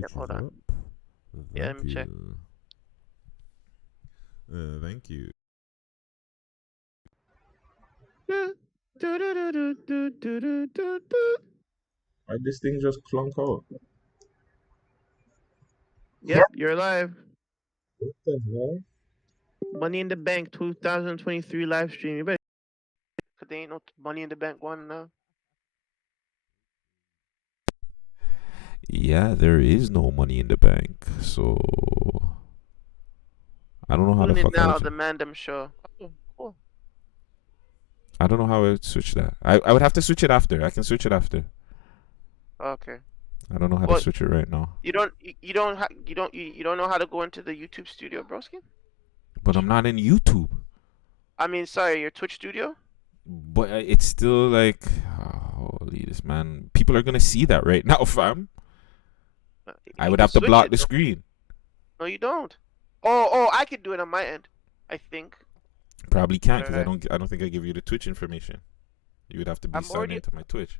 which hold is on. up. Yeah, Thank let me check. you. Thank you. Why this thing just clunk out? Yep, you're live. What the hell? Money in the Bank 2023 live stream. You better, cause there ain't no Money in the Bank one now. Yeah, there is no money in the bank, so I don't know how the Tune in fuck I now, would. the Mandem Show. Oh, cool. I don't know how I would switch that. I would have to switch it after. I can switch it after. Okay. I don't know how to Well, switch it right now. you don't know how to go into the YouTube studio, broski? But I'm not in YouTube. I mean, sorry, your Twitch studio. But it's still like, holy this man. People are gonna see that right now, fam. I You would can have to switch block it. the screen. No, you don't. Oh, I can do it on my end. I think. Probably can't because Alright. I don't think I give you the Twitch information. You would have to be I'm signed already. into my Twitch.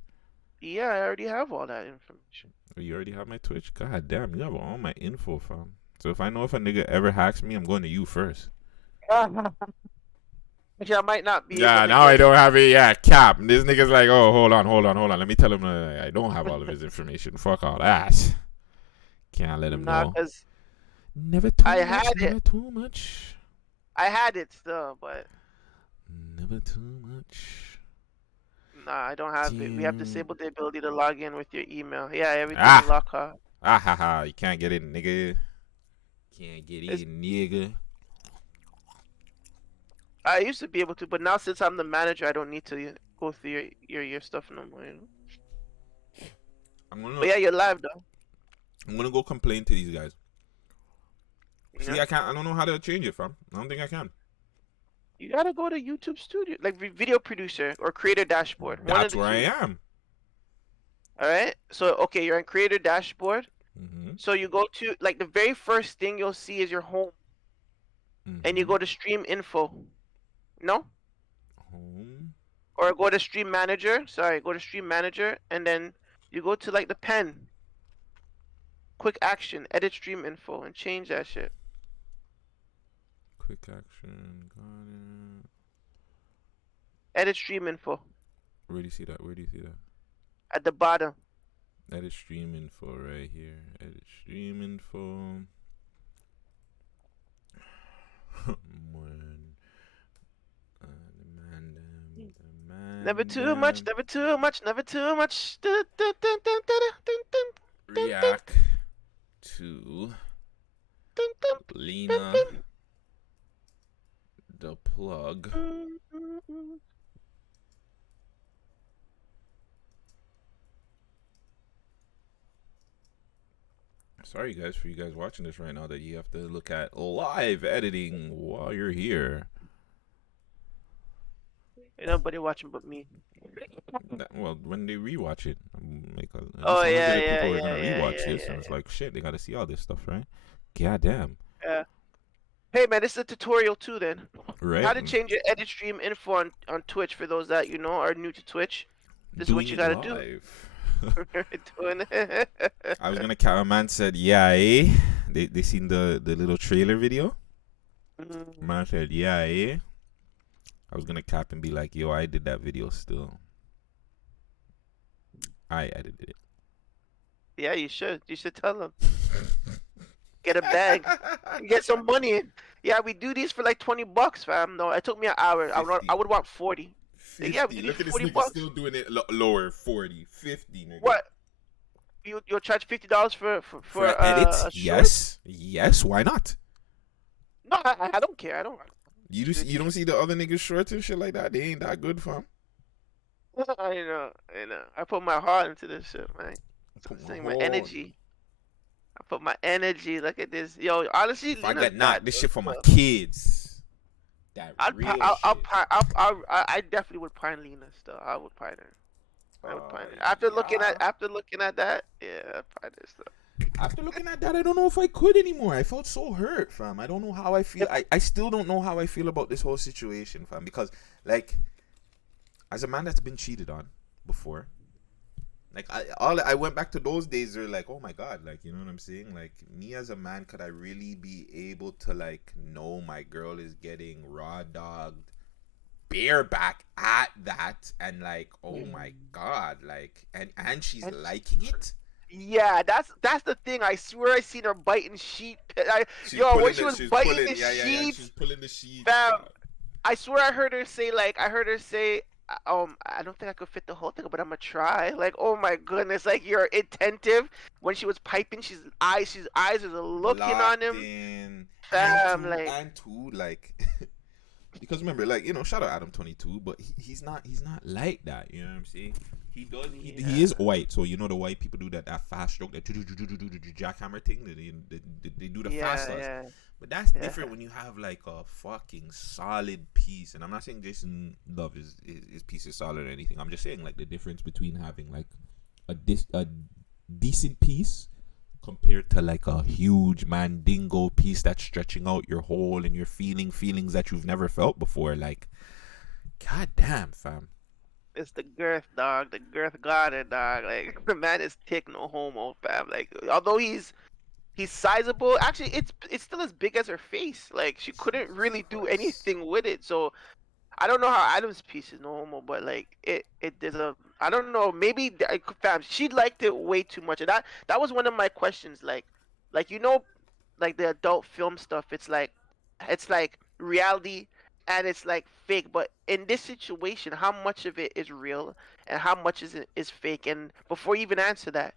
Yeah, I already have all that information. Oh, you already have my Twitch? God damn, you have all my info, fam. So if I know if a nigga ever hacks me, I'm going to you first. Actually, I might not be able Yeah, to now I get. don't have it. Yeah, cap. This nigga's like, oh, hold on. Let me tell him I don't have all of his information. Fuck all that. Can't let him Nah, know. cause Never too I much. had it. Never too much. I had it still, but Never too much. nah, I don't have it. We have Damn. disabled the ability to log in with your email. Yeah, everything Ah. lock off. Ah ha ha. You can't get in, nigga. Can't get It's, in, nigga. I used to be able to, but now since I'm the manager, I don't need to go through your stuff no more. You know? But yeah, you're live though. I'm gonna go complain to these guys. You See, know? I can't. I don't know how to change it, fam. I don't think I can. You gotta go to YouTube Studio, like video producer or creator dashboard. One of That's the where I two. am. All right. So okay, you're in creator dashboard. Mm-hmm. So you go to like the very first thing you'll see is your home, and you Mm-hmm. go to stream info. No? Home. Or go to stream manager. Sorry, go to stream manager, and then you go to like the pen, quick action, edit stream info, and change that shit. Quick action. Got it. Edit stream info Where do you see that? Where do you see that? at the bottom. Edit stream info right here. Edit stream info. When the man. Never too much. Never too much. Never too much. React to Lena the plug. Sorry guys for you guys watching this right now that you have to look at live editing while you're here. Ain't nobody watching but me. Well, when they rewatch it, like at Oh least 100 yeah, people are yeah, gonna yeah, rewatch yeah, this, yeah, and it's like shit, they gotta see all this stuff, right? God damn. yeah. Hey man, this is a tutorial too then. Right. How to change your edit stream info on Twitch for those that you know are new to Twitch. This is what you gotta do. Doing it. I was gonna count. A man said, "Yeah, eh?" They seen the little trailer video. Man said, "Yeah, eh?" I was gonna cap and be like, "Yo, I did that video still. I edited it." Yeah, you should. You should tell them. Get a bag. Get some money. Yeah, we do these for like $20, fam. No, it took me an hour. I would want 40. 50. Yeah, we do these Look for at this 40 nigga bucks. still doing it lower. 40, 50, nigga. What? You'll charge $50 for edit? Yes, yes. Why not? No, I don't care. I don't. You don't see the other niggas shorts and shit like that? They ain't that good, fam. I know. I put my heart into this shit, man. My energy. I put my energy. Look at this, yo. Honestly, if I get knocked, this shit for my kids. That real shit. I definitely would pine Lena still. I would pine her. I would pine her. After looking at that, yeah, I'd pine her still. After looking at that, I don't know if I could anymore. I felt so hurt, fam. I don't know how I feel. I still don't know how I feel about this whole situation, fam. Because, like, as a man that's been cheated on before, Like I went back to those days. They're like, oh my god, like you know what I'm saying. Like me as a man, could I really be able to like know my girl is getting raw dogged, bareback at that, and like, oh my god, like, and she's And liking it. yeah, that's the thing. I swear I seen her biting sheet. She's Yo, when pulling she it. was She's biting pulling. the Yeah. sheets, She's pulling the sheets. fam. I swear I heard her say like I heard her say I don't think I could fit the whole thing, but I'm gonna try. Like, oh my goodness, like you're attentive when she was piping. She's eyes is looking on Locked him, in, fam. Like, and two, like. Because remember, like you know, shout out Adam 22, but he's not like that. You know what I'm saying? He does. He is white, so you know the white people do that fast stroke, that jackhammer thing. They do the fast ones. yeah, But that's yeah. different when you have like a fucking solid piece. And I'm not saying Jason Love his piece is solid or anything. I'm just saying like the difference between having like a decent piece compared to like a huge mandingo piece that's stretching out your whole and you're feeling feelings that you've never felt before. Like, god damn, fam. It's the girth, dog. The girth got it, dog. Like the man is thick, no homo, fam. Like although he's sizable. Actually, it's still as big as her face. Like she couldn't Jesus really do Christ. anything with it. So I don't know how Adam's piece is normal, but like it there's a I don't know. Maybe fam, she liked it way too much, and that was one of my questions. Like you know, like the adult film stuff. It's like reality and it's like fake. But in this situation, how much of it is real and how much is fake? And before you even answer that,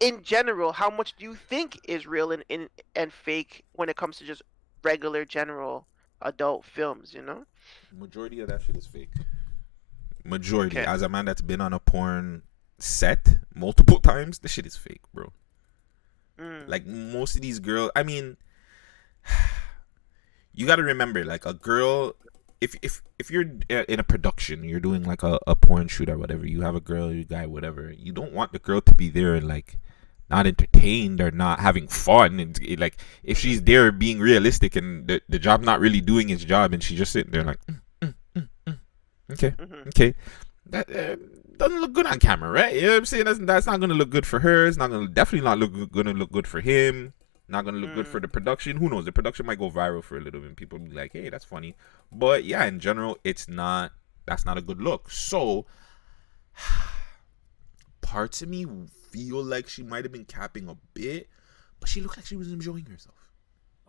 in general, how much do you think is real and fake when it comes to just regular general adult films? You know? Majority of that shit is fake. Majority. Okay. As a man that's been on a porn set multiple times, this shit is fake, bro. Mm. Like most of these girls, I mean, you got to remember, like a girl, if you're in a production, you're doing like a porn shoot or whatever, you have a girl, you guy, whatever, you don't want the girl to be there and like not entertained or not having fun. And like if she's there being realistic and the job not really doing its job and she's just sitting there like, okay, Mm-hmm. okay, that doesn't look good on camera, right? You know what I'm saying? That's not gonna look good for her. It's not gonna definitely not gonna look good for him. Not gonna look good for the production. Who knows? The production might go viral for a little bit. And people be like, "Hey, that's funny," but yeah, in general, it's not. That's not a good look. So, parts of me feel like she might have been capping a bit, but she looked like she was enjoying herself.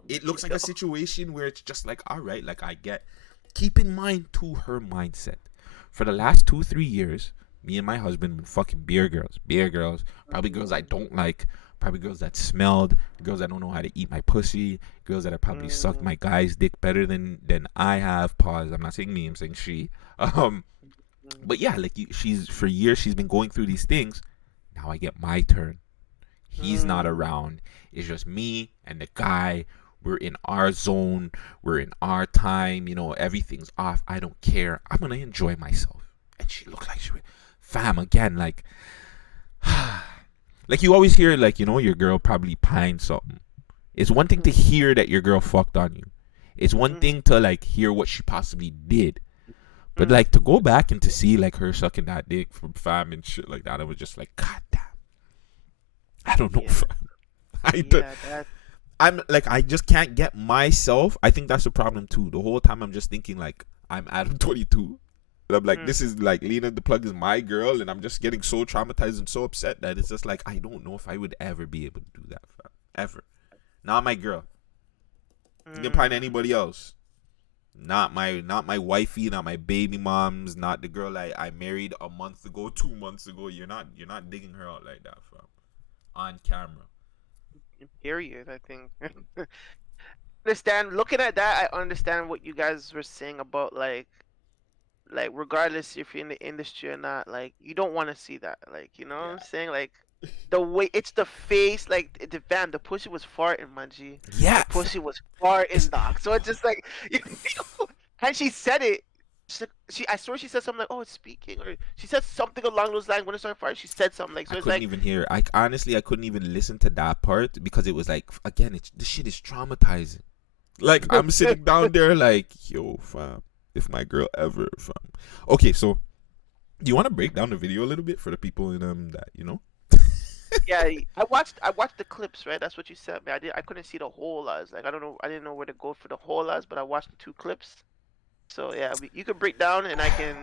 It looks like a situation where it's just like, all right, like I get. Keep in mind too her mindset. For the last 2-3 years, me and my husband been fucking beer girls, probably girls I don't like, probably girls that smelled, girls that don't know how to eat my pussy, girls that have probably sucked my guy's dick better than I have. Pause. I'm not saying me. I'm saying she. But yeah, like she's for years she's been going through these things. Now I get my turn. He's not around. It's just me and the guy. We're in our zone. We're in our time. You know, everything's off. I don't care. I'm gonna enjoy myself. And she looked like she was fam again. Like, like you always hear, like you know, your girl probably pined something. It's one thing to hear that your girl fucked on you. It's one thing to like hear what she possibly did. But like to go back and to see like her sucking that dick from fam and shit like that, it was just like, god damn. I don't know. Yeah, I'm like, I just can't get myself. I think that's the problem too. The whole time I'm just thinking like I'm Adam 22. And I'm like, this is like Lena the plug is my girl, and I'm just getting so traumatized and so upset that it's just like I don't know if I would ever be able to do that, fam. Ever. Not my girl. You can find anybody else. Not my wifey, not my baby moms, not the girl I married a month ago, 2 months ago. You're not digging her out like that, fam. On camera. period. I think. Understand? Looking at that, I understand what you guys were saying about like regardless if you're in the industry or not, like you don't want to see that. Like you know what I'm Yeah. saying? Like the way it's the face, like the fam, the pussy was farting, man. Yeah. The pussy was farting, dog. So it's just like, and she said it. I swear she said something like, "Oh, it's speaking," or she said something along those lines when it started farting. She said something like, I so it's couldn't like, even hear. I honestly I couldn't even listen to that part because it was like again, this shit is traumatizing. Like I'm sitting down there like, yo, fam, if my girl ever, fam. Okay, so Do you want to break down the video a little bit for the people in that Yeah, I watched the clips, right? That's what you sent me. I couldn't see the whole as like I don't know I didn't know where to go for the whole as, but I watched the 2 clips. So yeah, you could break down and I can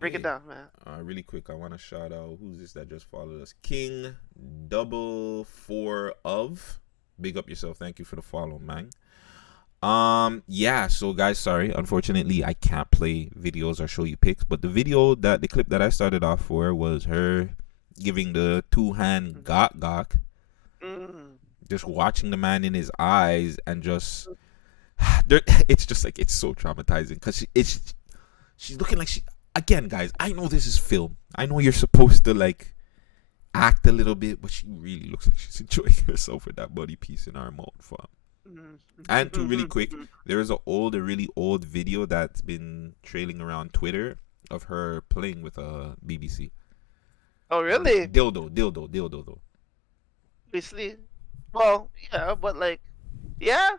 break it Hey, down, man. really quick, I want to shout out who's this that just followed us? King double four of. Big up yourself. Thank you for the follow, man. Yeah, so guys, sorry. Unfortunately, I can't play videos or show you pics, but the clip that I started off for was her giving the two-hand gok. Mm. Just watching the man in his eyes and just it's just like it's so traumatizing because she's looking like again, guys, I know this is film. I know you're supposed to like act a little bit, but she really looks like she's enjoying herself with that body piece in her mouth. And to really quick, there is a really old video that's been trailing around Twitter of her playing with a BBC. Oh really? Dildo though. Obviously. Well, yeah, but like, yeah,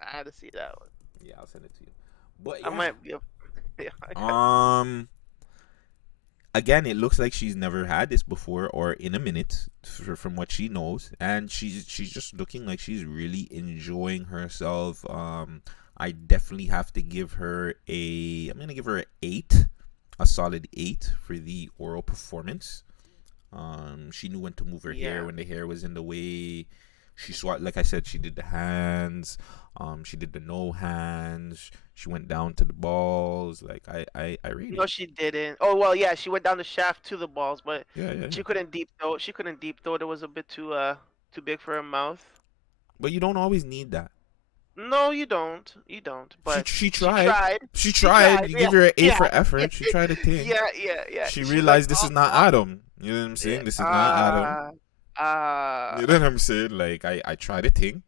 I had to see that one. Yeah, I'll send it to you. But I yeah, might be. Yeah. Again, it looks like she's never had this before or in a minute from what she knows, and she's just looking like she's really enjoying herself. I definitely have to give her I'm gonna give her a solid 8 for the oral performance. She knew when to move her hair when the hair was in the way. She swat, like I said, she did the hands. She did the no hands. She went down to the balls. Like I really. No, she didn't. Oh well, yeah, she went down the shaft to the balls, but Yeah. she couldn't deep throw. She couldn't deep throw. It was a bit too big for her mouth. But you don't always need that. No, you don't. You don't. But she tried. She tried. You give her an A for effort. She tried a thing. Yeah. She realized this is not Adam. You know what I'm saying? This is not Adam. You know what I'm saying? Like I tried a thing.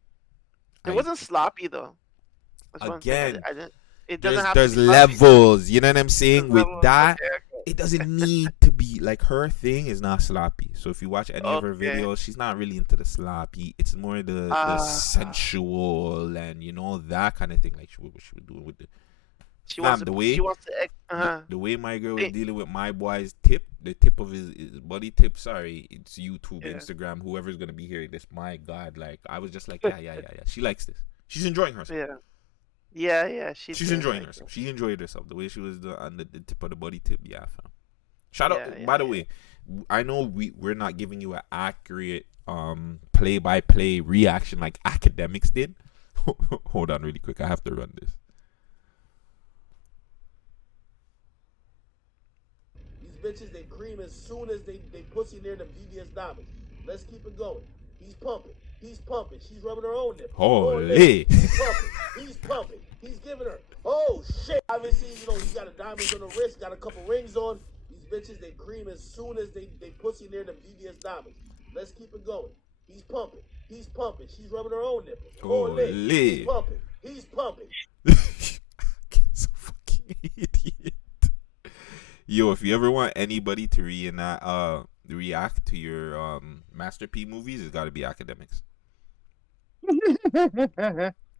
It wasn't sloppy though. That's again, it doesn't have there's to be levels. You know what I'm saying? With levels. that, Okay. it doesn't need to be like her thing is not sloppy. So if you watch any of her videos, she's not really into the sloppy. It's more the sensual and that kind of thing. Like what she was doing with the. The way my girl was dealing with my boy's the tip of his body tip. Sorry, it's YouTube, Instagram, whoever's gonna be hearing this. My God, like I was just like, yeah. She likes this. She's enjoying herself. Yeah. She's enjoying herself. She enjoyed herself. The way she was on the tip of the body tip. Yeah, fam. Shout out. By the way, I know we're not giving you an accurate play-by-play reaction like academics did. Hold on, really quick. I have to run this. Bitches, they cream as soon as they pussy near them VVS diamonds. Let's keep it going. He's pumping. She's rubbing her own nipple. Holy. He's pumping. He's giving her. Oh shit. Obviously, he got a diamonds on the wrist, got a couple rings on. These bitches, they cream as soon as they pussy near them VVS diamonds. Let's keep it going. He's pumping. She's rubbing her own nipple. Holy. He's pumping. So fucking idiot. Yo, if you ever want anybody to react to your Master P movies, it's got to be academics.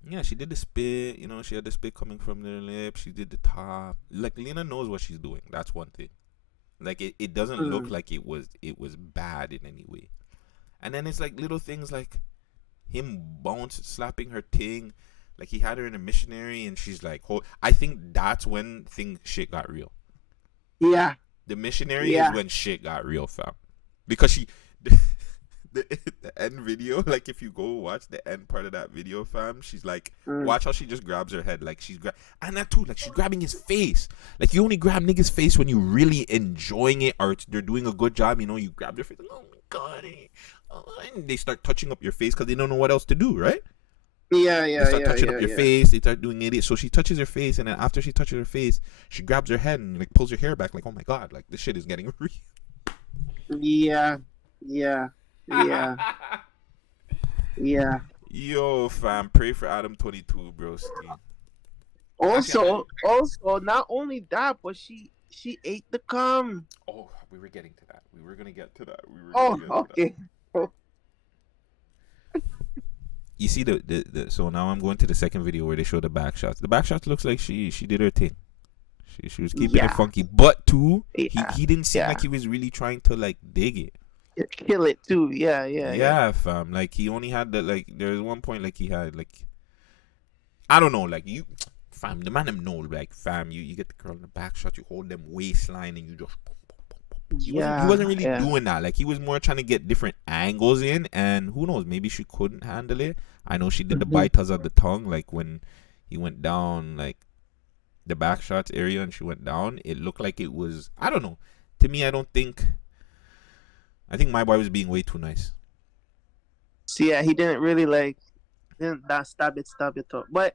Yeah, she did the spit. She had the spit coming from their lips. She did the top. Like Lena knows what she's doing. That's one thing. Like it doesn't look like it was bad in any way. And then it's like little things like him slapping her ting. Like he had her in a missionary, and she's like, I think that's when shit got real. Yeah. The missionary is when shit got real, fam. Because the end video, like if you go watch the end part of that video, fam, she's like, watch how she just grabs her head, like and that too, like she's grabbing his face. Like you only grab niggas' face when you really enjoying it or they're doing a good job. You grab their face, like, oh my God, and they start touching up your face because they don't know what else to do, right? Yeah. They start touching up your face. They start doing it. So she touches her face, and then after she touches her face, she grabs her head and like pulls her hair back. Like, oh my God, like this shit is getting real. Yeah. Yo, fam, pray for Adam 22, bro. Also, not only that, but she ate the cum. Oh, we were getting to that. We were gonna get to that. Okay. You see so now I'm going to the second video where they show the back shots. The back shots looks like she did her thing. She was keeping it funky, but too, Yeah. he didn't seem Yeah. like he was really trying to like dig it. Kill it too. Yeah. Fam. Like he only had the like. There was one point like he had like. I don't know, like you, fam. The man them know, like fam. You get the girl in the back shot, you hold them waistline, and you just. He wasn't really doing that. Like he was more trying to get different angles in, and who knows, maybe she couldn't handle it. I know she did the bites of the tongue, like when he went down, like the back shots area, and she went down. It looked like it was. I don't know. To me, I think my boy was being way too nice. So yeah, he didn't really like. Didn't not stop it. But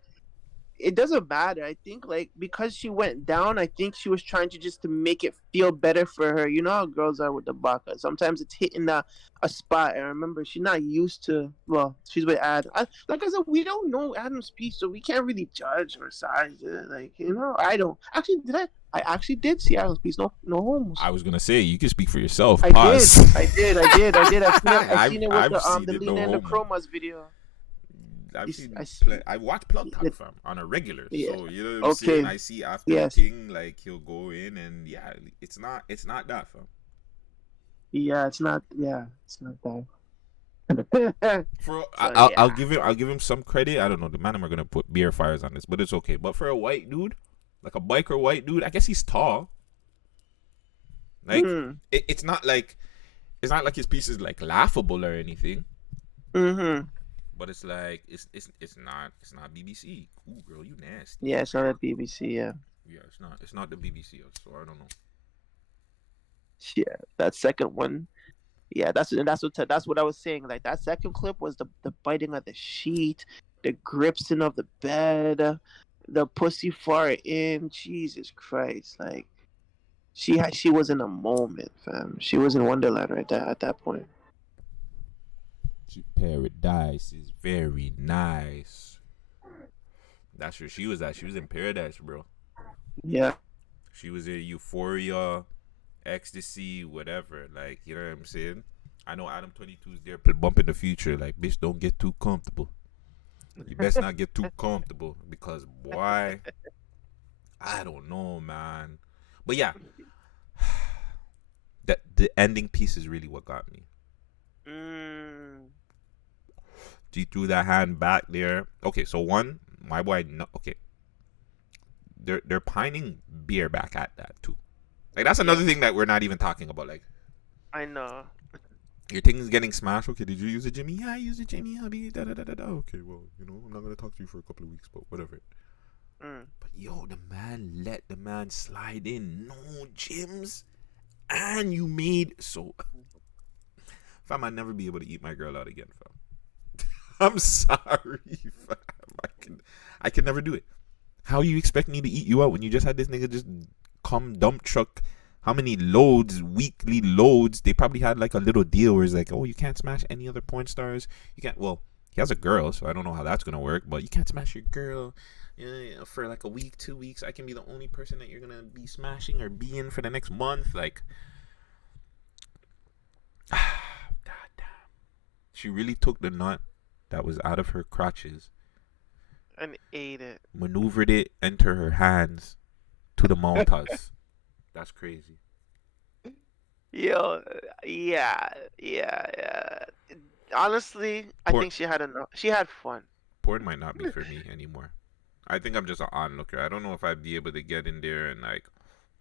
it doesn't matter. I think like because she went down, I think she was trying to make it feel better for her. You know how girls are with the baka. Sometimes it's hitting a spot. And remember, she's not used to. Well, she's with Adam. Like I said, we don't know Adam's piece, so we can't really judge her size. Like I don't actually did. I actually did see Adam's piece. No homos. I was gonna say you can speak for yourself. I Pause. did. I seen it with the Lena and the homo. Chromas video. I watch Plug Talk fam on a regular, Yeah. so you know what I'm saying. I see after the thing like he'll go in and it's not that fam. Yeah, it's not that. I'll give him some credit. I don't know, the man are gonna put beer fires on this, but it's okay. But for a white dude, like a biker white dude, I guess he's tall. Like it's not like his piece is like laughable or anything. But it's like it's not BBC. Ooh, girl, you nasty. Yeah, it's not a BBC. Yeah, it's not the BBC. So I don't know. Yeah, that second one. Yeah, that's what I was saying. Like that second clip was the biting of the sheet, the gripsing of the bed, the pussy far in. Jesus Christ! Like she was in a moment, fam. She was in Wonderland right there at that point. Paradise is very nice. That's where she was at. She was in paradise, bro. Yeah. She was in euphoria, ecstasy, whatever. Like, you know what I'm saying? I know Adam 22's there bumping the future. Like, bitch, don't get too comfortable. You best not get too comfortable because, boy, I don't know, man. But yeah, the ending piece is really what got me. She threw that hand back there. Okay, so one, my boy, no, okay. They're pining beer back at that too. Like that's another thing that we're not even talking about. Like, I know. Your thing is getting smashed. Okay, did you use a Jimmy? Yeah, I used a Jimmy, hubby. Da da da da da. Okay, well, I'm not gonna talk to you for a couple of weeks, but whatever. But yo, the man let the man slide in. No gyms, and you made so. Fam, I'd never be able to eat my girl out again, fam. I'm sorry, fam. I can never do it. How you expect me to eat you out when you just had this nigga just come dump truck? How many loads, weekly loads? They probably had like a little deal where it's like, oh, you can't smash any other porn stars. You can't. Well, he has a girl, so I don't know how that's gonna work. But you can't smash your girl for like a week, 2 weeks. I can be the only person that you're gonna be smashing or being for the next month. Like, god damn. She really took the nut that was out of her crotches and ate it, maneuvered it into her hands to the Maltas. That's crazy. Yo, yeah. Honestly, I think she had enough. She had fun. Porn might not be for me anymore. I think I'm just an onlooker. I don't know if I'd be able to get in there and like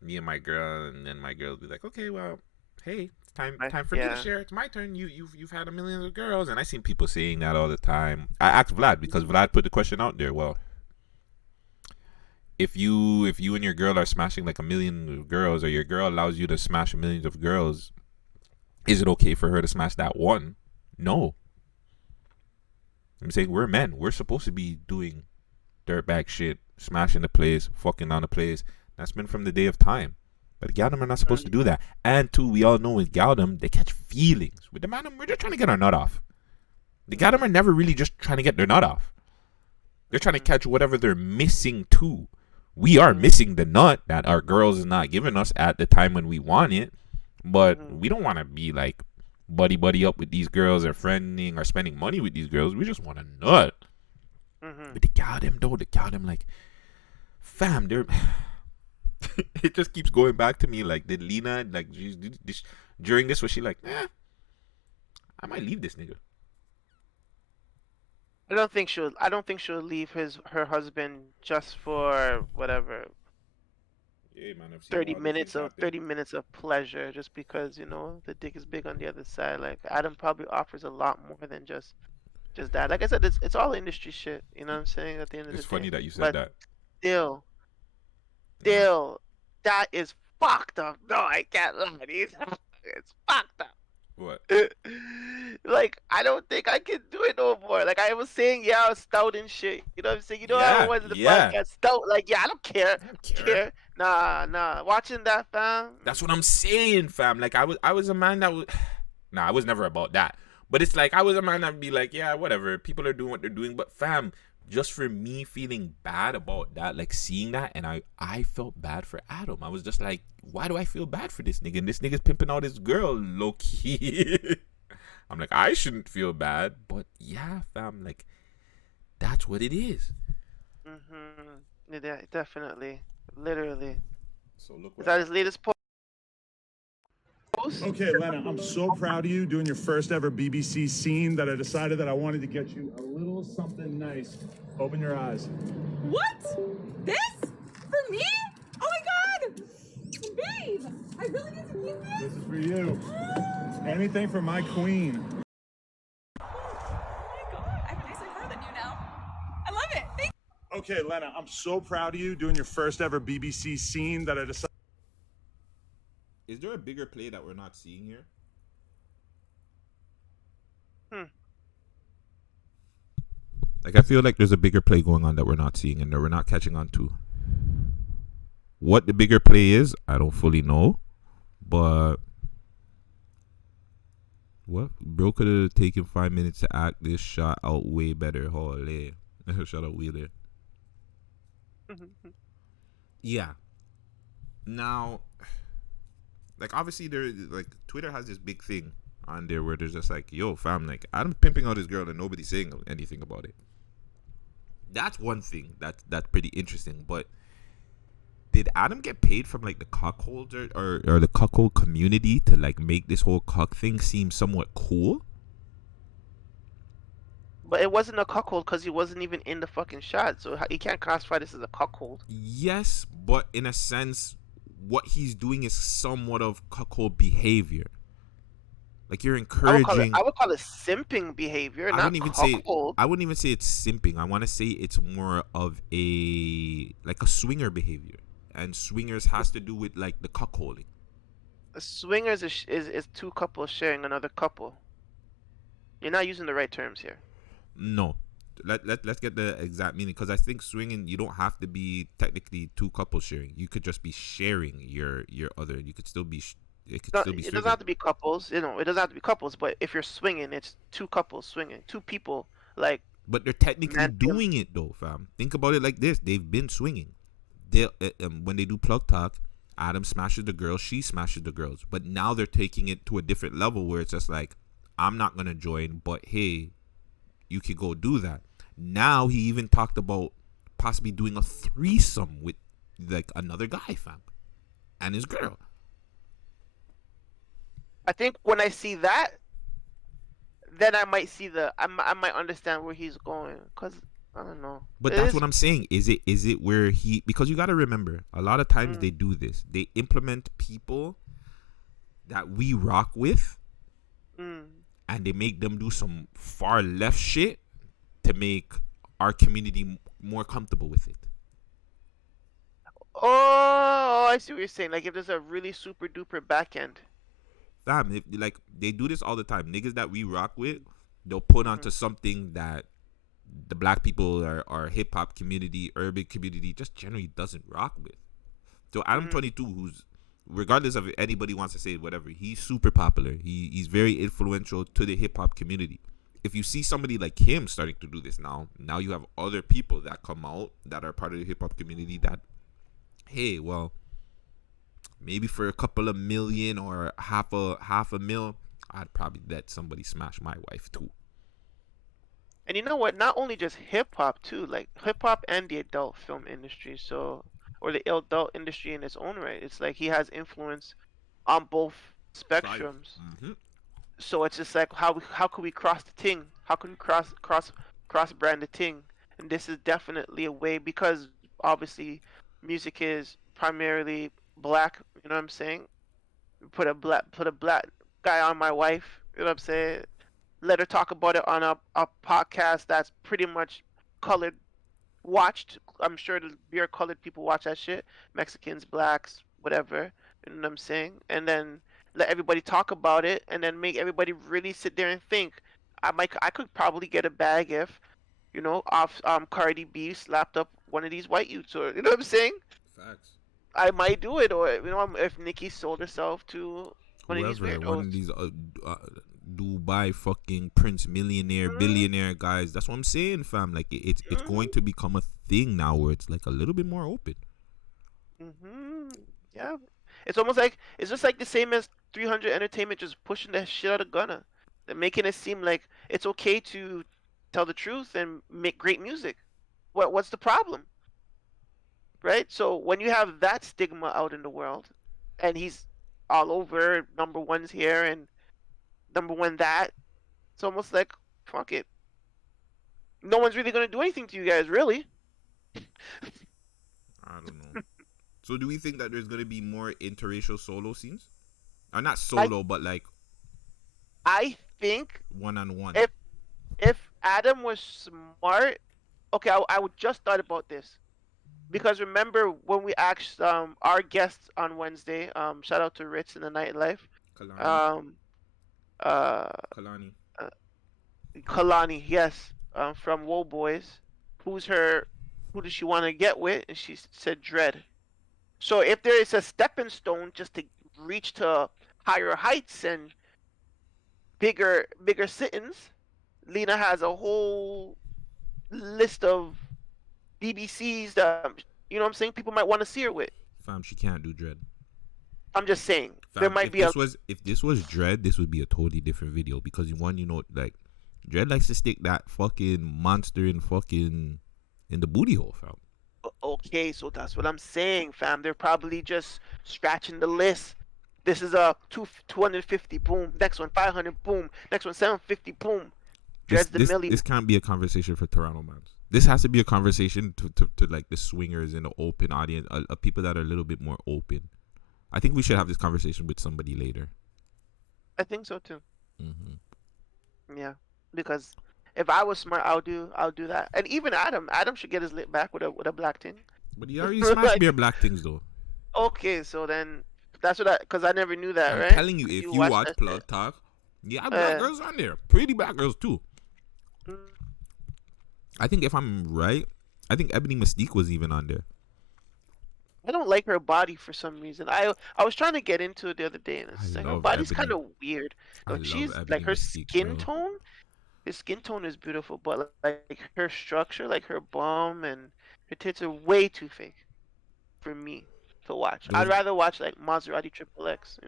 me and my girl, and then my girl would be like, okay, well, hey, time for me to share. It's my turn. You've had a million of girls, and I seen people saying that all the time. I asked Vlad because Vlad put the question out there. Well, if you and your girl are smashing like a million girls, or your girl allows you to smash millions of girls, is it okay for her to smash that one? No. I'm saying we're men. We're supposed to be doing dirtbag shit, smashing the place, fucking on the place. That's been from the day of time. But Galdem are not supposed to do that. And two, we all know with Galdem, they catch feelings. With the Madam, we're just trying to get our nut off. The Galdem are never really just trying to get their nut off. They're trying to catch whatever they're missing too. We are missing the nut that our girls is not giving us at the time when we want it. But we don't want to be like buddy up with these girls or friending or spending money with these girls. We just want a nut. But the Galdem though, like, fam, they're it just keeps going back to me. Like, did Lena like during this was she like, I might leave this nigga? I don't think she'll leave her husband just for whatever Yeah, man. I've seen 30 wild things minutes of happen. 30 minutes of pleasure just because, the dick is big on the other side. Like Adam probably offers a lot more than just that. Like I said, it's all industry shit, you know what I'm saying, at the end of It's the funny day. that you said But that. still, Yeah. that is fucked up. No, I can't lie. It's fucked up. What? Like, I don't think I can do it no more. Like I was saying, yeah, I was stout and shit. You know what I'm saying? You know how I was in the podcast, stout. Like, yeah, I don't care. I don't care. Nah. Watching that, fam. That's what I'm saying, fam. Like I was a man that was. Nah, I was never about that. But it's like I was a man that'd be like, yeah, whatever. People are doing what they're doing. But fam, just for me feeling bad about that, like seeing that, and I felt bad for Adam. I was just like, why do I feel bad for this nigga? And this nigga's pimping out his girl, low key. I'm like, I shouldn't feel bad, but yeah, fam, like that's what it is. Yeah, definitely, literally. So look. Is that his latest post? Okay, Lena, I'm so proud of you doing your first ever BBC scene that I decided that I wanted to get you a little something nice. Open your eyes. What? This? For me? Oh my god! Babe, I really get to keep this? This is for you. Anything for my queen. Oh my god, I have a nicer car than you now. I love it. Thank you. Okay, Lena, I'm so proud of you doing your first ever BBC scene that I decided. Is there a bigger play that we're not seeing here? Like I feel like there's a bigger play going on that we're not seeing and that we're not catching on to. What the bigger play is, I don't fully know. But what? Bro could have taken 5 minutes to act this shot out way better. Holy. Shout out Wheeler. Yeah. Now, like obviously there, like Twitter has this big thing on there where there's just like, yo, fam, like I'm pimping out his girl and nobody's saying anything about it. That's one thing that's pretty interesting. But did Adam get paid from like the cuckolder or the cuckold community to like make this whole cuck thing seem somewhat cool? But it wasn't a cuckold because he wasn't even in the fucking shot, so he can't classify this as a cuckold. Yes, but in a sense, what he's doing is somewhat of cuckold behavior. Like you're encouraging. I would call it simping behavior, not cuckold. I wouldn't even say it's simping. I want to say it's more of a swinger behavior, and swingers has to do with like the cuckolding. Swingers is two couples sharing another couple. You're not using the right terms here. No, let's get the exact meaning, because I think swinging, you don't have to be technically two couples sharing. You could just be sharing your other. You could still be. It doesn't have to be couples. It doesn't have to be couples. But if you're swinging, it's two couples swinging, two people like. But they're technically doing it though, fam. Think about it like this: they've been swinging. They when they do plug talk, Adam smashes the girls, she smashes the girls. But now they're taking it to a different level where it's just like, I'm not gonna join, but hey, you could go do that. Now he even talked about possibly doing a threesome with like another guy, fam, and his girl. I think when I see that, then I might see I might understand where he's going, cause I don't know. But that's what I'm saying. Is it where he, because you got to remember, a lot of times they do this. They implement people that we rock with, and they make them do some far left shit to make our community more comfortable with it. Oh, I see what you're saying. Like if there's a really super duper back end. Fam, like they do this all the time. Niggas that we rock with, they'll put onto something that the black people or hip hop community, urban community just generally doesn't rock with. So Adam 22, who's, regardless of if anybody wants to say whatever, he's super popular. He's very influential to the hip hop community. If you see somebody like him starting to do this now you have other people that come out that are part of the hip hop community that, hey, well, maybe for a couple of million or half a mil, I'd probably let somebody smash my wife too. And you know what? Not only just hip hop too, like hip hop and the adult film industry. So or the adult industry in its own right. It's like he has influence on both spectrums. Mm-hmm. So it's just like how could we cross the ting? How can we cross brand the ting? And this is definitely a way, because obviously music is primarily black. You know what I'm saying? Put a black guy on my wife. You know what I'm saying? Let her talk about it on a podcast that's pretty much colored watched. I'm sure your colored people watch that shit. Mexicans, blacks, whatever. You know what I'm saying? And then let everybody talk about it, and then make everybody really sit there and think. I could probably get a bag if, off Cardi B slapped up one of these white youths, or you know what I'm saying? Facts. I might do it, or if Nikki sold herself to one of these Whoever, one weirdos. of these uh, Dubai fucking prince millionaire billionaire guys. That's what I'm saying, fam. Like it's going to become a thing now where it's like a little bit more open. Yeah, it's just like the same as 300 Entertainment just pushing that shit out of Gunna. They're making it seem like it's okay to tell the truth and make great music. What's the problem? Right? So when you have that stigma out in the world, and he's all over number ones here and number one that, it's almost like, fuck it. No one's really gonna do anything to you guys, really. I don't know. So do we think that there's gonna be more interracial solo scenes? Or not solo, but like I think one-on-one. if Adam was smart, okay, I would just thought about this. Because remember when we asked our guests on Wednesday, shout out to Ritz in the Nightlife, Kalani. uh, Kalani. Kalani, yes, from Woe Boys, who does she want to get with? And she said Dread. So if there is a stepping stone just to reach to higher heights and bigger sittings, Lena has a whole list of BBCs that, you know what I'm saying, people might want to see her with. Fam, she can't do Dread. I'm just saying, Fam, there might be if this was Dread, this would be a totally different video, because one, like Dread likes to stick that fucking monster in the booty hole, fam. Okay, so that's what I'm saying, fam. They're probably just scratching the list. This is a 250, boom. Next one 500, boom. Next one 750, boom. Dread's the milli. This can't be a conversation for Toronto mans. This has to be a conversation to like the swingers and the open audience, people that are a little bit more open. I think we should have this conversation with somebody later. I think so too. Mm-hmm. Yeah, because if I was smart, I'll do that. And even Adam should get his lip back with a black thing. But he already smashed bare black things though. Okay, so then that's because I never knew that, I'm right? telling you, if you watch Plug Talk, black girls on there, pretty black girls too. I think if I'm right, I think Ebony Mystique was even on there. I don't like her body for some reason. I was trying to get into it the other day, and it's like her body's kind of weird. She's like her skin tone. Her skin tone is beautiful, but like her structure, like her bum and her tits are way too fake for me to watch. I'd rather watch like Maserati Triple X,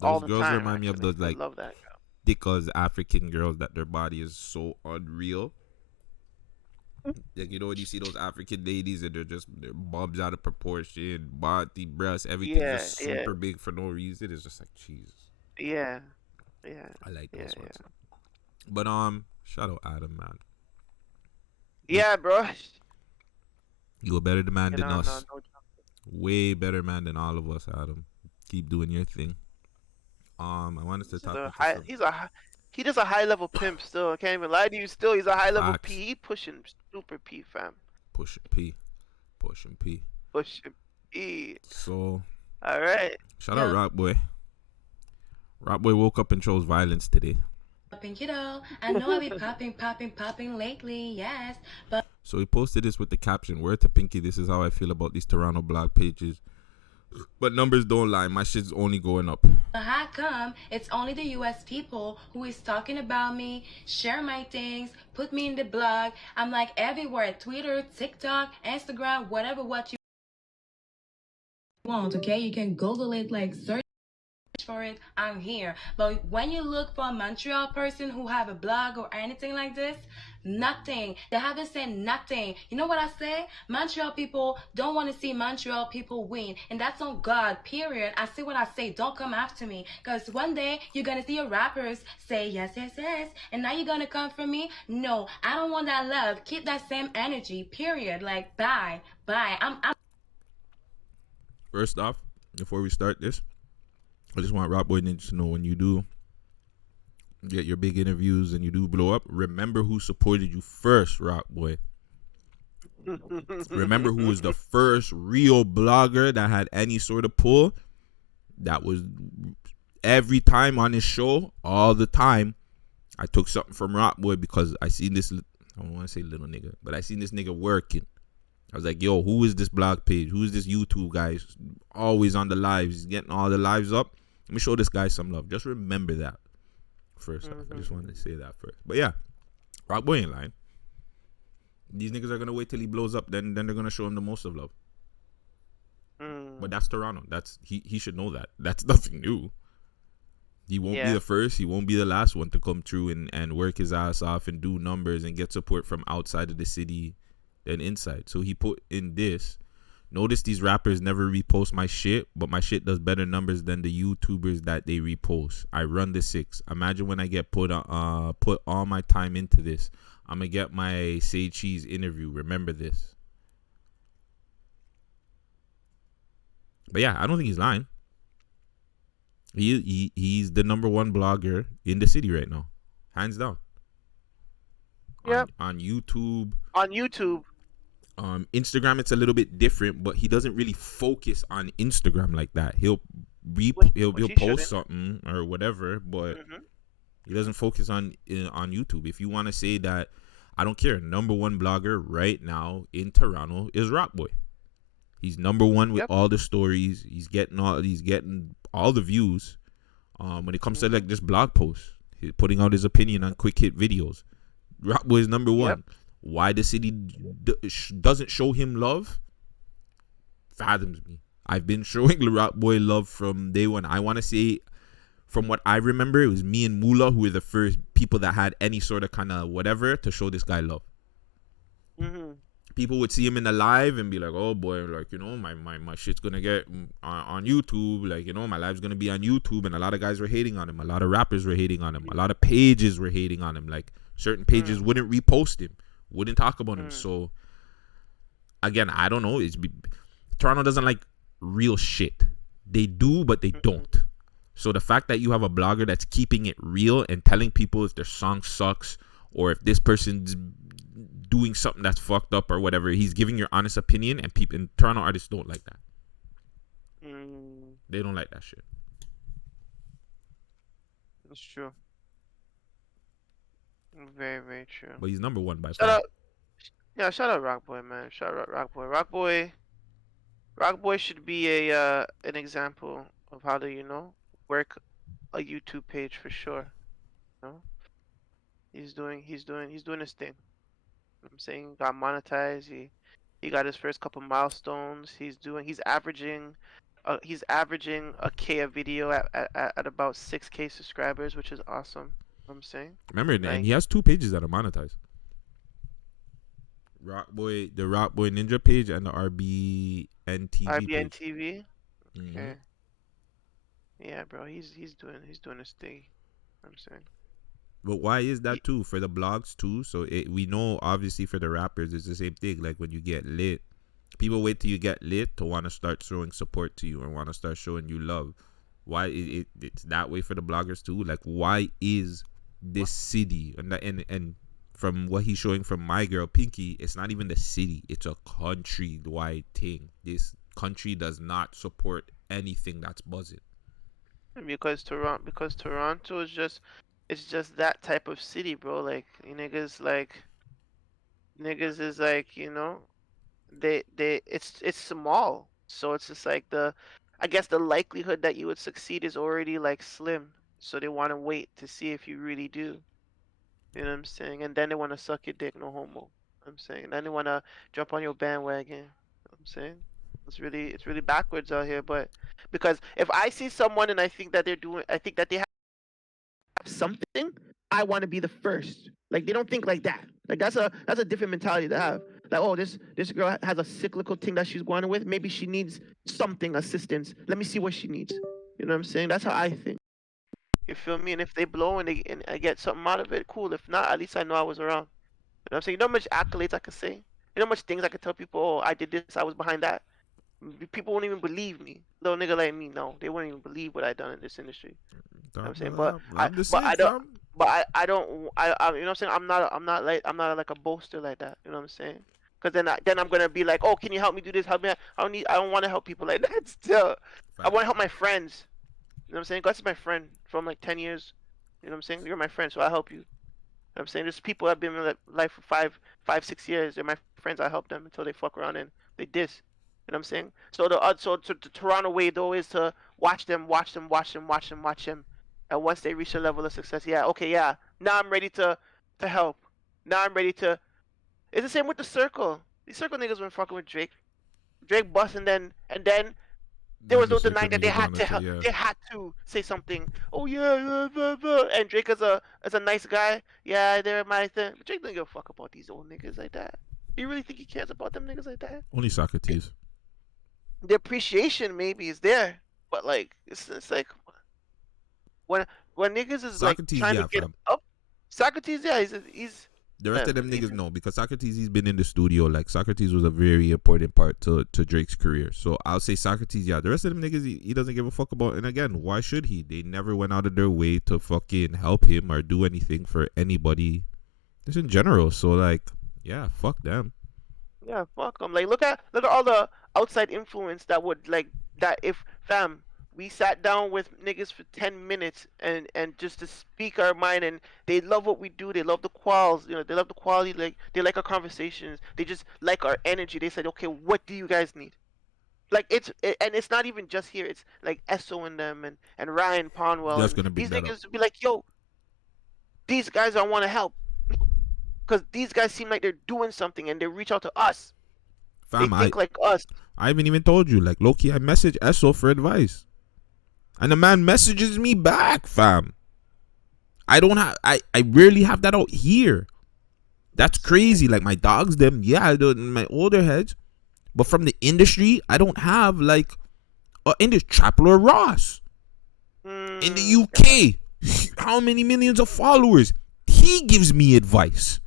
all the girls time. Remind me of those like I love that girl. thick as African girls that their body is so unreal. Like, when you see those African ladies and their bums out of proportion, body, breasts, everything just super big for no reason. It's just like, Jesus. Yeah. I like those ones. But shout out Adam, man. Yeah, bro. You a better man than us. Way better man than all of us, Adam. Keep doing your thing. I wanted to talk. He does a high level pimp still. I can't even lie to you. Still, he's a high level Facts. P. He pushing super P, fam. Pushing P. Pushing P. So. All right. Shout out Rock Boy. Rock Boy woke up and chose violence today. Kiddo. I know I be popping lately, yes. But so he posted this with the caption, "Word to Pinky, this is how I feel about these Toronto blog pages. But numbers don't lie. My shit's only going up. How come it's only the US people who is talking about me, share my things, put me in the blog? I'm like everywhere. Twitter, TikTok, Instagram, whatever what you want, okay? You can Google it, like search for it. I'm here. But when you look for a Montreal person who have a blog or anything like this, Nothing. They haven't said nothing. You know what I say? Montreal people don't want to see Montreal people win. And that's on God, period. I say what I say. Don't come after me. Because one day you're going to see your rappers say yes, yes, yes. And now you're going to come for me? No, I don't want that love. Keep that same energy, period. Like, bye. Bye. I'm First off, before we start this, I just want Rock Boy Ninja to know, when you do get your big interviews and you do blow up, remember who supported you first, Rock Boy. Remember who was the first real blogger that had any sort of pull. That was every time on his show, all the time. I took something from Rock Boy because I seen this, I don't want to say little nigga, but I seen this nigga working. I was like, yo, who is this blog page? Who is this YouTube guy? He's always on the lives. He's getting all the lives up. Let me show this guy some love. Just remember that first off. I just wanted to say that first. But yeah, Rock Boy ain't lying. These niggas are going to wait till he blows up. Then they're going to show him the most of love. But that's Toronto. That's he should know that. That's nothing new. He won't be the first. He won't be the last one to come through and work his ass off and do numbers and get support from outside of the city than inside. So he put in this. Notice these rappers never repost my shit, but my shit does better numbers than the YouTubers that they repost. I run the 6. Imagine when I get put all my time into this. I'm gonna get my Say Cheese interview. Remember this. But yeah, I don't think he's lying. He's the number one blogger in the city right now, hands down. Yep. On YouTube. On YouTube. Instagram, it's a little bit different, but he doesn't really focus on Instagram like that. He'll post something or whatever, but he doesn't focus on YouTube. If you want to say that, I don't care. Number one blogger right now in Toronto is Rock Boy. He's number one with all the stories. He's getting all the views. When it comes to like just blog posts, he's putting out his opinion on quick hit videos. Rock Boy is number one. Yep. Why the city doesn't show him love fathoms me. I've been showing Rock Boy love from day one. I want to say, from what I remember, it was me and Mula who were the first people that had any sort of kind of whatever to show this guy love. People would see him in the live and be like, oh boy, like, you know, my shit's gonna get on YouTube, like, you know, my live's gonna be on YouTube. And a lot of guys were hating on him. A lot of rappers were hating on him. A lot of pages were hating on him. Like, certain pages wouldn't repost him, wouldn't talk about him. So again, I don't know. Toronto doesn't like real shit. They do, but they don't. So the fact that you have a blogger that's keeping it real and telling people if their song sucks or if this person's doing something that's fucked up or whatever, he's giving your honest opinion, and people in Toronto artists don't like that. They don't like that shit. That's true. Very, very true. But he's number one by Shout far. out, yeah, shout out Rock Boy, man. Shout out Rock Boy. Rock Boy should be an example of how to, you know, work a YouTube page for sure. You know? He's doing his thing. I'm saying, got monetized. He got his first couple milestones. He's averaging a K a video at about 6K subscribers, which is awesome. You know what I'm saying, Remember, like, and he has 2 pages that are monetized. The Rock Boy Ninja page and the RBN TV page. TV. Okay. Yeah, bro, he's doing his thing. You know what I'm saying. But why is that too? For the blogs too? So we know, obviously, for the rappers, it's the same thing. Like, when you get lit, people wait till you get lit to want to start showing support to you and want to start showing you love. Why it's that way for the bloggers too? Like, why is this city, and from what he's showing from my girl Pinky, it's not even the city, it's a countrywide thing. This country does not support anything that's buzzing. Because Toronto is just, it's just that type of city, bro. Like, niggas is like, you know, it's small, so it's just like I guess the likelihood that you would succeed is already like slim. So they want to wait to see if you really do. You know what I'm saying? And then they want to suck your dick, no homo. You know what I'm saying? Then they want to jump on your bandwagon. You know what I'm saying? It's really backwards out here. But because if I see someone and I think that they have something, I want to be the first. Like, they don't think like that. Like that's a different mentality to have. Like, oh, this girl has a cyclical thing that she's going with. Maybe she needs something assistance. Let me see what she needs. You know what I'm saying? That's how I think. You feel me? And if they blow and I get something out of it, cool. If not, at least I know I was around. You know what I'm saying? You know how much accolades I could say? You know how much things I could tell people, oh, I did this, I was behind that? People won't even believe me. Little nigga like me, no. They wouldn't even believe what I done in this industry. You know what I'm saying? But I don't you know what I'm saying? I'm not like a boaster like that. You know what I'm saying? Because then I'm gonna be like, oh, can you help me do this? Help me. I don't want to help people like that still. I want to help my friends. You know what I'm saying? God's my friend from like 10 years. You know what I'm saying? You're my friend, so I help you. You know what I'm saying? There's people that have been in my life for 5, 6 years. They're my friends. I help them until they fuck around and they diss. You know what I'm saying? So the Toronto way though is to watch them. And once they reach a level of success, yeah, okay, yeah. Now I'm ready to help. Now I'm ready to. It's the same with the circle. These circle niggas were fucking with Drake. Drake bust and then there was no denying that they had to help. They had to say something. Oh yeah, and Drake is a nice guy. Yeah, they're my thing. But Drake doesn't give a fuck about these old niggas like that. You really think he cares about them niggas like that? Only Socrates. The appreciation maybe is there, but like it's like when niggas is Socrates, like trying to get up. Socrates, yeah, he's the rest of them niggas know, because Socrates, he's been in the studio. Like, Socrates was a very important part to Drake's career. So I'll say Socrates, yeah. The rest of them niggas, he doesn't give a fuck about. And again, why should he? They never went out of their way to fucking help him or do anything for anybody, just in general. So like, yeah, fuck them. Yeah, fuck them. Like, look at all the outside influence that would like that if we sat down with niggas for 10 minutes and just to speak our mind, and they love what we do. They love the quals, you know, they love the quality, like they like our conversations. They just like our energy. They said, okay, what do you guys need? Like and it's not even just here. It's like Esso and them and Ryan Ponwell. That's gonna be these niggas be like, yo, these guys I want to help because these guys seem like they're doing something and they reach out to us. They think like us. I haven't even told you. Like, low-key, I messaged Esso for advice. And the man messages me back, fam. I rarely have that out here. That's crazy. Like, my dogs, them, yeah, I do, my older heads. But from the industry, I don't have, like, in this Trapler Ross. In the UK, how many millions of followers? He gives me advice.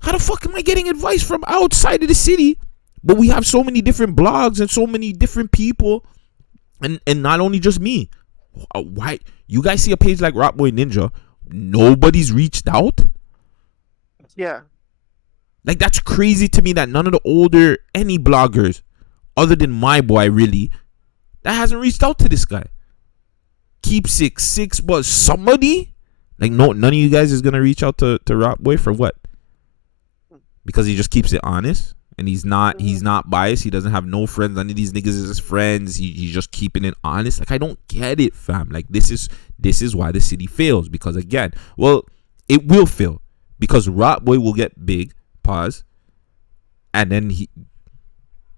How the fuck am I getting advice from outside of the city? But we have so many different blogs and so many different people. And not only just me. Why you guys see a page like Rock Boy Ninja? Nobody's reached out. Yeah. Like, that's crazy to me that none of the older any bloggers, other than my boy, really, that hasn't reached out to this guy. Keep 6'6", but somebody, like, no, none of you guys is gonna reach out to Rock Boy for what? Because he just keeps it honest. And he's not biased. He doesn't have no friends. None of these niggas is his friends. He's just keeping it honest. Like, I don't get it, fam. Like, this is why the city fails. Because again, well, it will fail. Because Rock Boy will get big, pause. And then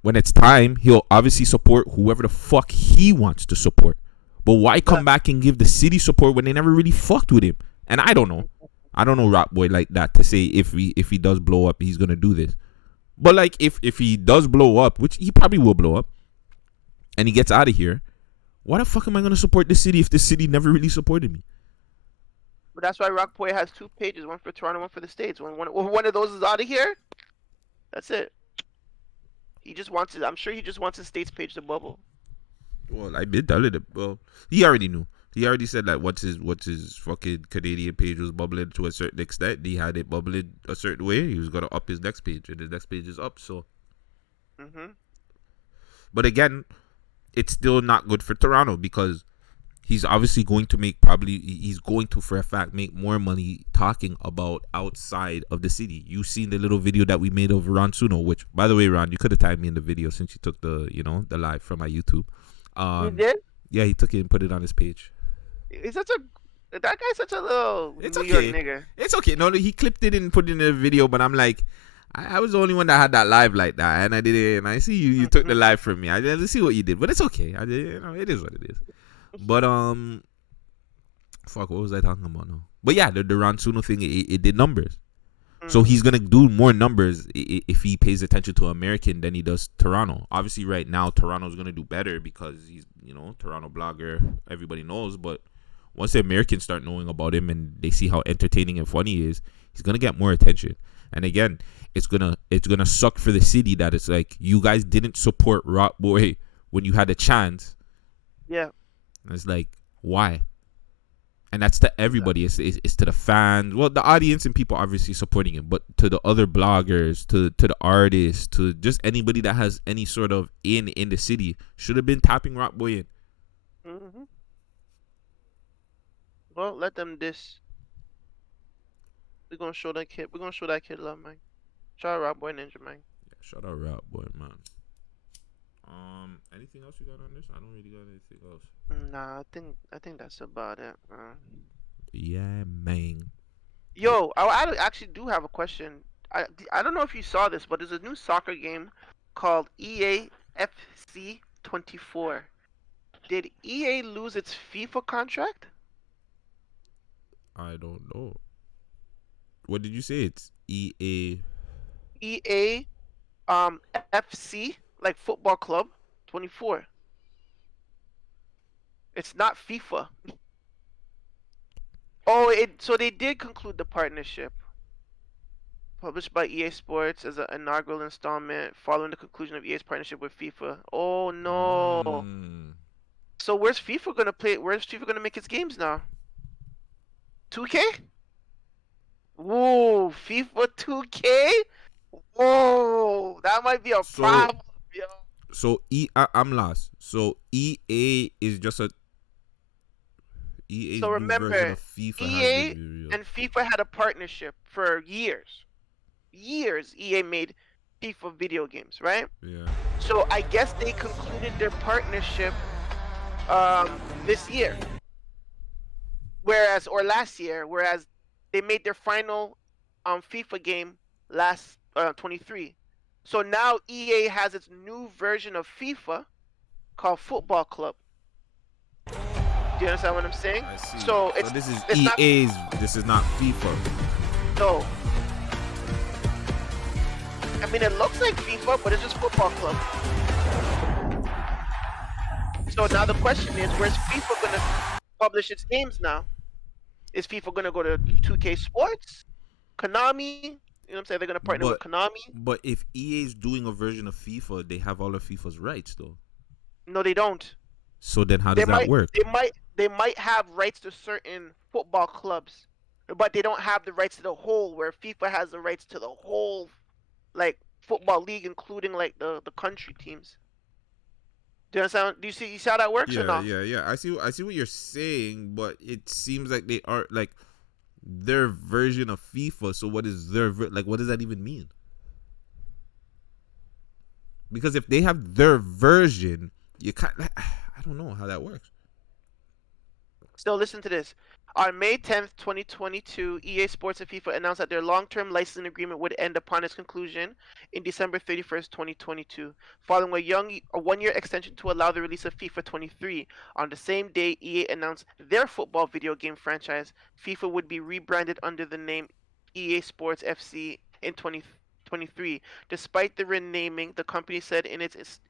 when it's time, he'll obviously support whoever the fuck he wants to support. But why come back and give the city support when they never really fucked with him? And I don't know. I don't know Rock Boy like that to say if he does blow up, he's gonna do this. But like, if he does blow up, which he probably will blow up, and he gets out of here, why the fuck am I gonna support this city if this city never really supported me? But that's why Rock Boy has 2 pages, one for Toronto, one for the States. When one of those is out of here, that's it. He just wants it. I'm sure he just wants his States page to bubble. Well, I did tell it. Well, he already knew. He already said that once his fucking Canadian page was bubbling to a certain extent, he had it bubbling a certain way. He was gonna up his next page, and his next page is up. So, But again, it's still not good for Toronto because he's obviously going to for a fact make more money talking about outside of the city. You've seen the little video that we made of Ron Suno, which, by the way, Ron, you could have tagged me in the video since you took the live from my YouTube. You did? Yeah, he took it and put it on his page. That guy's such a little It's New okay. York nigga. It's okay. No, he clipped it and put it in a video, but I'm like, I was the only one that had that live like that, and I did it. And I see you took the live from me. I didn't see what you did, but it's okay. It is what it is. But fuck, what was I talking about now? But yeah, the Ron Suno thing, it did numbers. So he's gonna do more numbers if he pays attention to American than he does Toronto. Obviously, right now Toronto's gonna do better because he's, Toronto blogger. Everybody knows, but once the Americans start knowing about him and they see how entertaining and funny he is, he's gonna get more attention. And again, it's gonna suck for the city that it's like you guys didn't support Rock Boy when you had a chance. Yeah. And it's like, why? And that's to everybody. It's to the fans. Well, the audience and people obviously supporting him, but to the other bloggers, to the artists, to just anybody that has any sort of in the city should have been tapping Rock Boy in. Mm-hmm. Well, let them diss. We're gonna show that kid. We're gonna show that kid love, man. Shout out Rock Boy Ninja, man. Yeah, shout out Rock Boy, man. Anything else you got on this? I don't really got anything else. Nah, I think that's about it. Yeah, man. Yo, I actually do have a question. I don't know if you saw this, but there's a new soccer game called EA FC 24. Did EA lose its FIFA contract? I don't know. What did you say? It's EA. EA, FC, like football club, 24. It's not FIFA. Oh, so they did conclude the partnership. Published by EA Sports as an inaugural installment following the conclusion of EA's partnership with FIFA. Oh no. So where's FIFA gonna play? Where's FIFA gonna make its games now? 2K? Whoa, FIFA 2K? Whoa, that might be a problem, yo. So I'm lost. So EA is just a EA's so remember, version of FIFA EA and FIFA had a partnership for years. Years EA made FIFA video games, right? Yeah. So I guess they concluded their partnership this year. Last year, whereas they made their final FIFA game last 23. So now EA has its new version of FIFA called Football Club. Do you understand what I'm saying? I see. So this is it's EA's. This is not FIFA. No. I mean, it looks like FIFA, but it's just Football Club. So now the question is, where's FIFA gonna publish its games now? Is FIFA gonna go to 2K Sports, Konami? You know what I'm saying? They're gonna partner with Konami. But if EA is doing a version of FIFA, they have all of FIFA's rights, though. No, they don't. So then, how does that work? They might have rights to certain football clubs, but they don't have the rights to the whole. Where FIFA has the rights to the whole, like football league, including like the country teams. Do you understand? Do you see how that works or not? Yeah. I see what you're saying, but it seems like they are like their version of FIFA. So what is what does that even mean? Because if they have their version, you can't. I don't know how that works. Still, listen to this. On May 10th, 2022, EA Sports and FIFA announced that their long-term licensing agreement would end upon its conclusion in December 31st, 2022, following a one-year extension to allow the release of FIFA 23. On the same day, EA announced their football video game franchise, FIFA, would be rebranded under the name EA Sports FC in 2023. Despite the renaming, the company said in its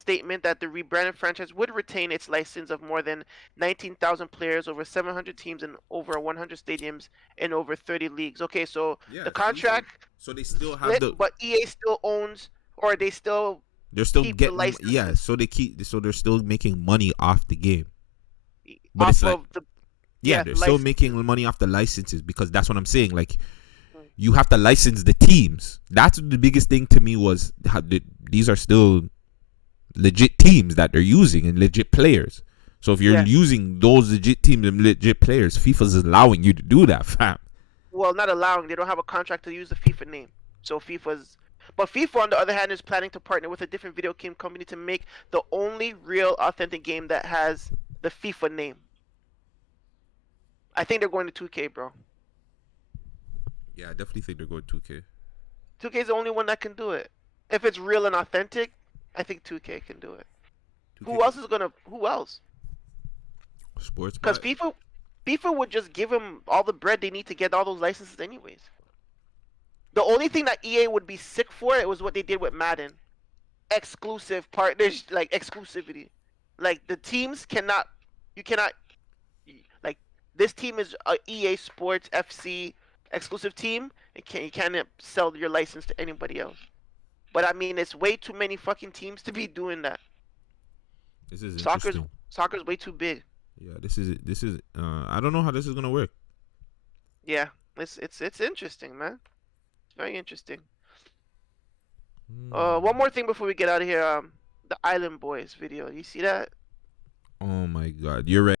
statement that the rebranded franchise would retain its license of more than 19,000 players, over 700 teams, and over 100 stadiums in over 30 leagues. Okay, so the contract. So they still have but EA still owns, or they're still getting the So they're still making money off the game. But off it's like of the they're still making money off the licenses, because that's what I'm saying. Like, you have to license the teams. That's the biggest thing to me was these are still legit teams that they're using and legit players. So if you're using those legit teams and legit players, FIFA's allowing you to do that, fam. Well, not allowing. They don't have a contract to use the FIFA name. So But FIFA, on the other hand, is planning to partner with a different video game company to make the only real authentic game that has the FIFA name. I think they're going to 2K, bro. Yeah, I definitely think they're going 2K. 2K is the only one that can do it. If it's real and authentic, I think 2K can do it. 2K. Who else? Sports. Because FIFA would just give them all the bread they need to get all those licenses anyways. The only thing that EA would be sick for it was what they did with Madden. Exclusive partners, like exclusivity. Like the teams cannot, you cannot, like this team is a EA Sports FC exclusive team. You can't sell your license to anybody else. But I mean, it's way too many fucking teams to be doing that. This is interesting. Soccer's way too big. Yeah, this is. I don't know how this is gonna work. Yeah, it's interesting, man. It's very interesting. One more thing before we get out of here. The Island Boys video. You see that? Oh my God, you're right.